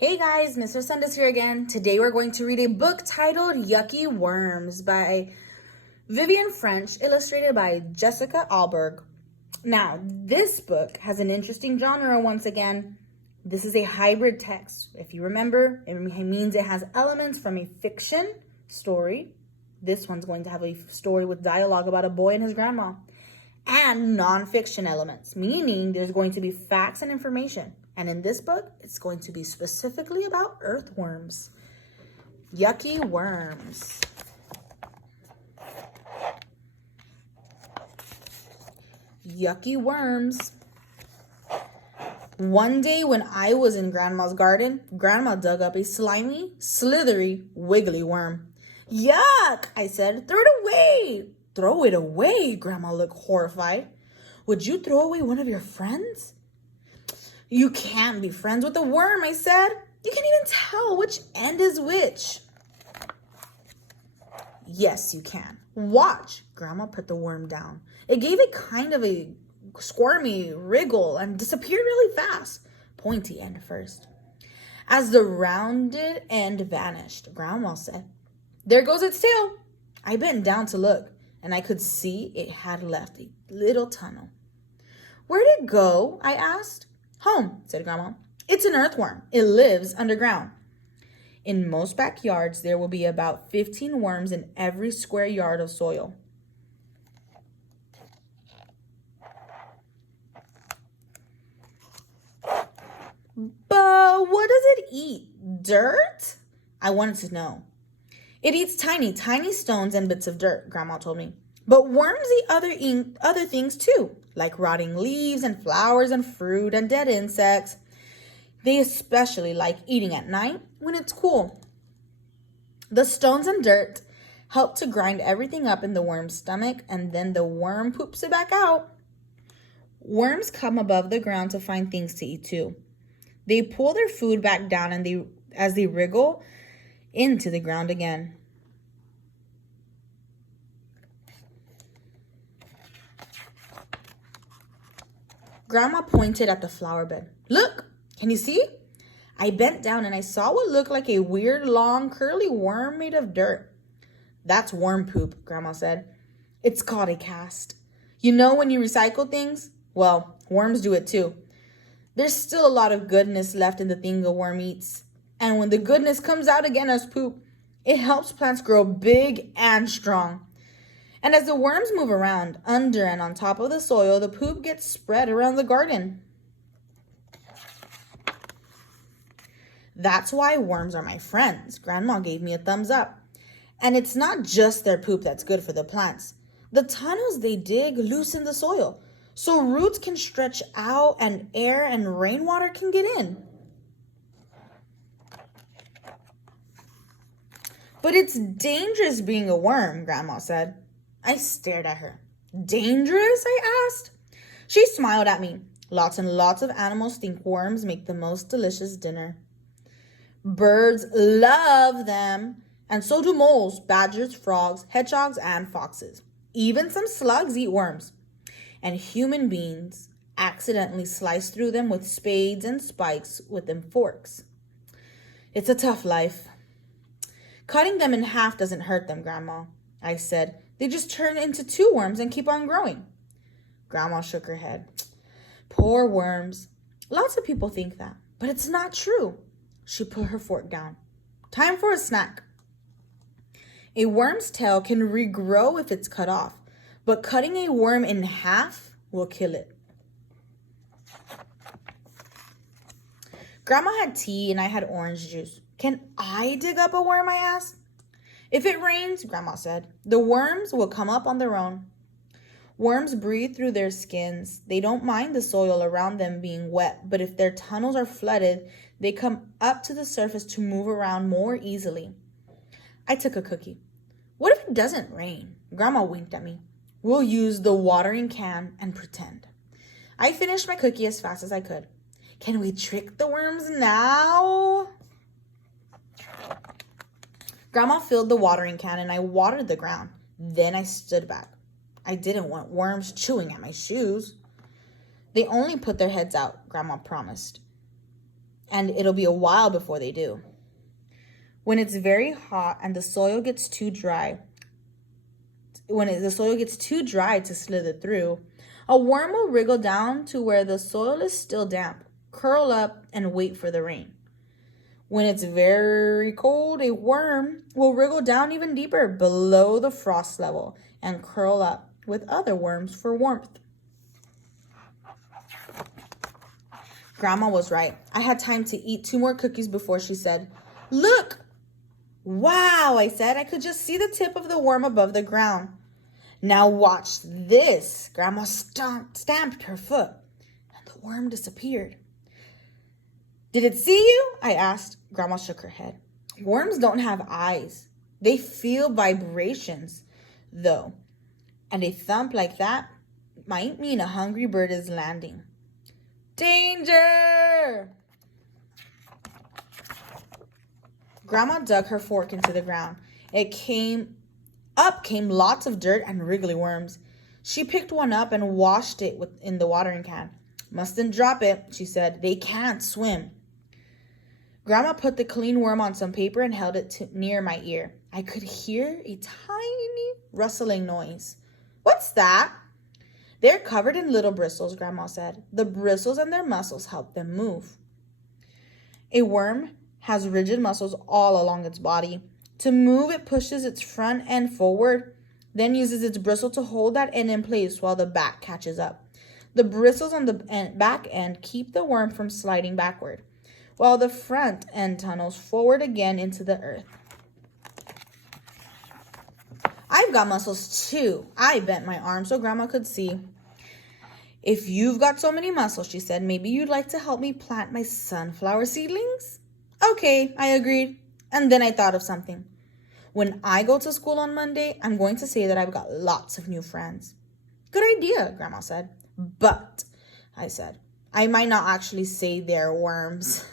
Hey guys, Mr. Sundus here again. Today we're going to read a book titled Yucky Worms by Vivian French, illustrated by Jessica Ahlberg. Now, this book has an interesting genre once again. This is a hybrid text. If you remember, it means it has elements from a fiction story. This one's going to have a story with dialogue about a boy and his grandma. And non-fiction elements, meaning there's going to be facts and information. And in this book, it's going to be specifically about earthworms. Yucky worms. Yucky worms. One day when I was in Grandma's garden, Grandma dug up a slimy, slithery, wiggly worm. Yuck, I said. Throw it away. Throw it away, Grandma looked horrified. Would you throw away one of your friends? You can't be friends with a worm, I said. You can't even tell which end is which. Yes, you can. Watch. Grandma put the worm down. It gave it kind of a squirmy wriggle and disappeared really fast. Pointy end first. As the rounded end vanished, Grandma said, "There goes its tail." I bent down to look, and I could see it had left a little tunnel. Where'd it go? I asked. Home, said Grandma. It's an earthworm. It lives underground. In most backyards, there will be about 15 worms in every square yard of soil. But what does it eat? Dirt? I wanted to know. It eats tiny, tiny stones and bits of dirt, Grandma told me. But worms eat other things too, like rotting leaves and flowers and fruit and dead insects. They especially like eating at night when it's cool. The stones and dirt help to grind everything up in the worm's stomach, and then the worm poops it back out. Worms come above the ground to find things to eat too. They pull their food back down and as they wriggle into the ground again. Grandma pointed at the flower bed. Look, can you see? I bent down and I saw what looked like a weird, long, curly worm made of dirt. That's worm poop, Grandma said. It's called a cast. You know when you recycle things? Well, worms do it too. There's still a lot of goodness left in the thing a worm eats. And when the goodness comes out again as poop, it helps plants grow big and strong. And as the worms move around, under and on top of the soil, the poop gets spread around the garden. That's why worms are my friends. Grandma gave me a thumbs up. And it's not just their poop that's good for the plants. The tunnels they dig loosen the soil, so roots can stretch out and air and rainwater can get in. But it's dangerous being a worm, Grandma said. I stared at her. Dangerous? I asked. She smiled at me. Lots and lots of animals think worms make the most delicious dinner. Birds love them, and so do moles, badgers, frogs, hedgehogs, and foxes. Even some slugs eat worms. And human beings accidentally slice through them with spades and spikes with them forks. It's a tough life. Cutting them in half doesn't hurt them, Grandma, I said. They just turn into two worms and keep on growing. Grandma shook her head. Poor worms. Lots of people think that, but it's not true. She put her fork down. Time for a snack. A worm's tail can regrow if it's cut off, but cutting a worm in half will kill it. Grandma had tea and I had orange juice. Can I dig up a worm, I asked? If it rains, Grandma said, the worms will come up on their own. Worms breathe through their skins. They don't mind the soil around them being wet, but if their tunnels are flooded, they come up to the surface to move around more easily. I took a cookie. What if it doesn't rain? Grandma winked at me. We'll use the watering can and pretend. I finished my cookie as fast as I could. Can we trick the worms now? Grandma filled the watering can and I watered the ground. Then I stood back. I didn't want worms chewing at my shoes. They only put their heads out, Grandma promised. and it'll be a while before they do. When it's very hot and the soil gets too dry, the soil gets too dry to slither through, a worm will wriggle down to where the soil is still damp, curl up, and wait for the rain. When it's very cold, a worm will wriggle down even deeper below the frost level and curl up with other worms for warmth. Grandma was right. I had time to eat 2 more cookies before she said, "Look!" "Wow," I said. I could just see the tip of the worm above the ground. "Now watch this." Grandma stamped her foot, and the worm disappeared. "Did it see you?" I asked. Grandma shook her head. "Worms don't have eyes. They feel vibrations, though. And a thump like that might mean a hungry bird is landing." "Danger!" Grandma dug her fork into the ground. Up came lots of dirt and wriggly worms. She picked one up and washed it in the watering can. "Mustn't drop it," she said. "They can't swim." Grandma put the clean worm on some paper and held it near my ear. I could hear a tiny rustling noise. "What's that?" "They're covered in little bristles," Grandma said. "The bristles and their muscles help them move." A worm has rigid muscles all along its body. To move, it pushes its front end forward, then uses its bristle to hold that end in place while the back catches up. The bristles on the back end keep the worm from sliding backward, while the front end tunnels forward again into the earth. "I've got muscles too." I bent my arm so Grandma could see. "If you've got so many muscles," she said, "maybe you'd like to help me plant my sunflower seedlings?" "Okay," I agreed. And then I thought of something. "When I go to school on Monday, I'm going to say that I've got lots of new friends." "Good idea," Grandma said. "But," I said, "I might not actually say they're worms."